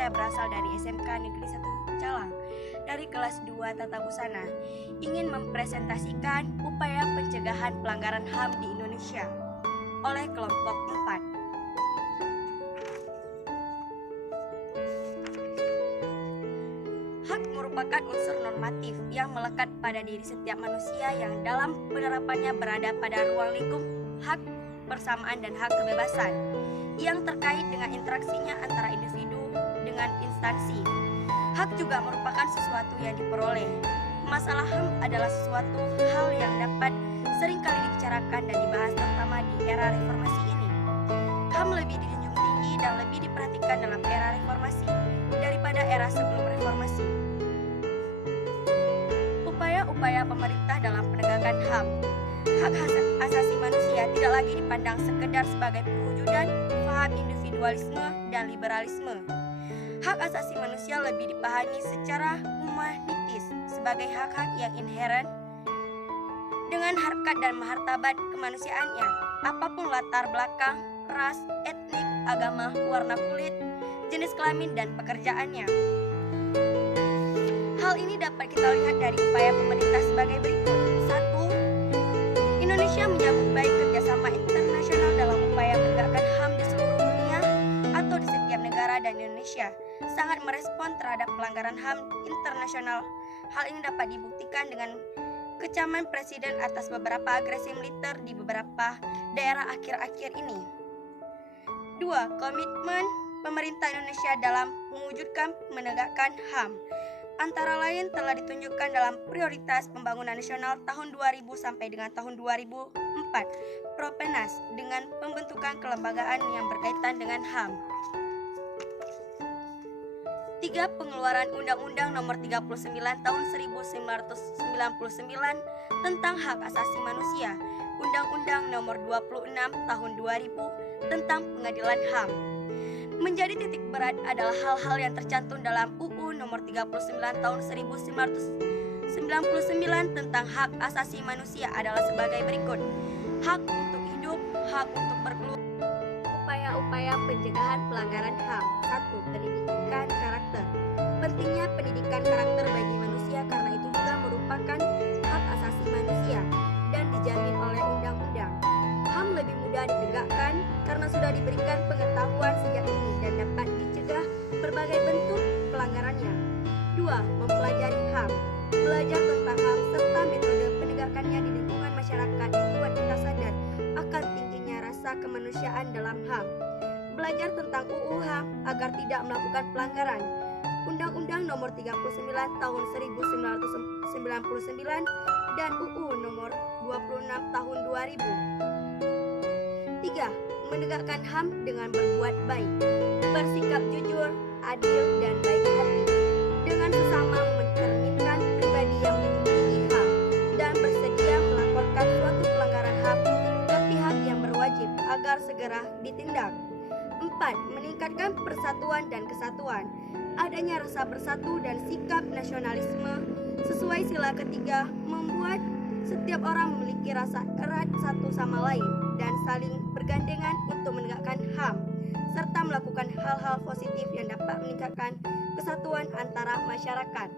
saya berasal dari SMK Negeri 1 Calang, dari kelas 2 Tata Busana, ingin mempresentasikan upaya pencegahan pelanggaran HAM di Indonesia oleh kelompok 4. Hak merupakan unsur normatif yang melekat pada diri setiap manusia yang dalam penerapannya berada pada ruang lingkup hak persamaan dan hak kebebasan yang terkait dengan interaksinya antara individu dengan instansi. Hak juga merupakan sesuatu yang diperoleh. Masalah HAM adalah sesuatu hal yang dapat seringkali dibicarakan dan dibahas terutama di era reformasi ini. HAM lebih dijunjung tinggi dan lebih diperhatikan dalam era reformasi daripada era sebelum reformasi. Upaya-upaya pemerintah dalam penegakan HAM. Hak asasi manusia tidak lagi dipandang sekedar sebagai perwujudan paham individualisme dan liberalisme. Hak asasi manusia lebih dipahami secara humanitis sebagai hak-hak yang inheren dengan harkat dan martabat kemanusiaannya, apapun latar belakang, ras, etnik, agama, warna kulit, jenis kelamin, dan pekerjaannya. Hal ini dapat kita lihat dari upaya pemerintah sebagai berikut. 1. Indonesia menyambut baik kerjasama internasional dalam upaya menegakkan HAM di seluruh dunia atau di setiap negara, dan Indonesia sangat merespon terhadap pelanggaran HAM internasional. Hal ini dapat dibuktikan dengan kecaman Presiden atas beberapa agresi militer di beberapa daerah akhir-akhir ini. 2. Komitmen pemerintah Indonesia dalam mewujudkan menegakkan HAM antara lain telah ditunjukkan dalam prioritas pembangunan nasional tahun 2000 sampai dengan tahun 2004, Propenas, dengan pembentukan kelembagaan yang berkaitan dengan HAM. 3. Pengeluaran Undang-Undang Nomor 39 Tahun 1999 tentang Hak Asasi Manusia, Undang-Undang Nomor 26 Tahun 2000 tentang Pengadilan HAM. Menjadi titik berat adalah hal-hal yang tercantum dalam UU Nomor 39 Tahun 1999 tentang Hak Asasi Manusia adalah sebagai berikut. Hak untuk hidup, hak untuk berkeluarga. Upaya-upaya pencegahan pelanggaran HAM. 1. Pendidikan karakter. Pentingnya pendidikan karakter bagi manusia karena itu juga merupakan hak asasi manusia dan dijamin oleh undang-undang. HAM lebih mudah ditegakkan karena sudah diberikan pengetahuan sejak dini dan dapat dicegah berbagai bentuk pelanggarannya. 2. Mempelajari HAM. Belajar tentang HAM serta metode penegakannya di lingkungan masyarakat membuat kita sadar akan tingginya rasa kemanusiaan dalam HAM. Belajar tentang UU HAM agar tidak melakukan pelanggaran. Undang-Undang Nomor 39 Tahun 1999 dan UU Nomor 26 Tahun 2000. 3. Menegakkan HAM dengan berbuat baik, bersikap jujur, adil, dan baik hati dengan sesama, mencerminkan pribadi yang menjunjung HAM dan bersedia melaporkan suatu pelanggaran HAM ke pihak yang berwajib agar segera ditindak. 4. Meningkatkan persatuan dan kesatuan. Adanya rasa bersatu dan sikap nasionalisme sesuai sila ketiga membuat setiap orang memiliki rasa erat satu sama lain dan saling bergandengan untuk menegakkan HAM serta melakukan hal-hal positif yang dapat meningkatkan kesatuan antara masyarakat.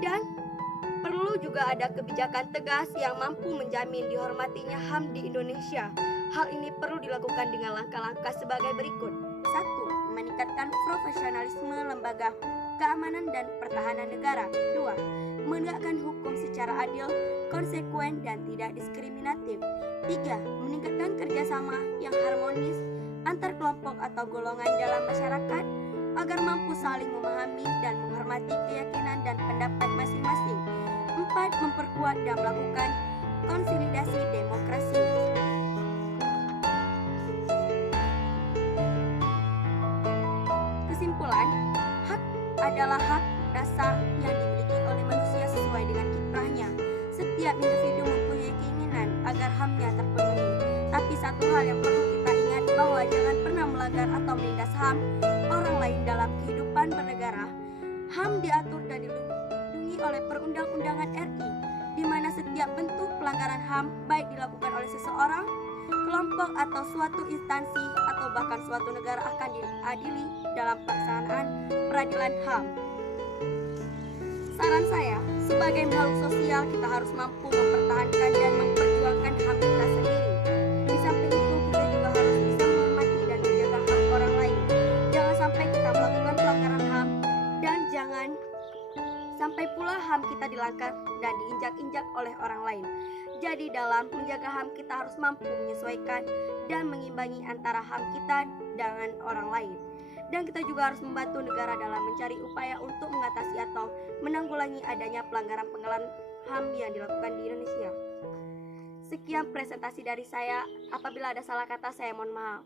Dan perlu juga ada kebijakan tegas yang mampu menjamin dihormatinya HAM di Indonesia. Hal ini perlu dilakukan dengan langkah-langkah sebagai berikut. 1. Meningkatkan profesionalisme lembaga keamanan dan pertahanan negara. 2. Menegakkan hukum secara adil, konsekuen, dan tidak diskriminatif. 3. Meningkatkan kerjasama yang harmonis antar kelompok atau golongan dalam masyarakat agar mampu saling memahami dan menghormati keyakinan dan pendapat masing-masing. 4. Memperkuat dan melakukan konsolidasi demokrasi. Kesimpulan, hak adalah hak dasar yang dimiliki oleh manusia sesuai dengan kiprahnya. Setiap individu mempunyai keinginan agar HAM-nya terpenuhi. Tapi satu hal yang perlu kita ingat bahwa jangan pernah melanggar atau menindas HAM orang lain dalam kehidupan bernegara. HAM diatur dan dilindungi oleh Perundang-undangan RI, di mana setiap bentuk pelanggaran HAM baik dilakukan oleh seseorang, kelompok atau suatu instansi atau bahkan suatu negara akan diadili dalam pelaksanaan peradilan HAM. Saran saya, sebagai makhluk sosial kita harus mampu mempertahankan dan memperjuangkan HAM kita sendiri. Di samping itu kita juga harus bisa menghormati dan menjaga hak orang lain. Jangan sampai kita melakukan pelanggaran HAM dan jangan sampai pula HAM kita dilanggar dan diinjak-injak oleh orang lain. Jadi dalam menjaga HAM kita harus mampu menyesuaikan dan mengimbangi antara HAM kita dengan orang lain. Dan kita juga harus membantu negara dalam mencari upaya untuk mengatasi atau menanggulangi adanya pelanggaran-pelanggaran HAM yang dilakukan di Indonesia. Sekian presentasi dari saya. Apabila ada salah kata saya mohon maaf.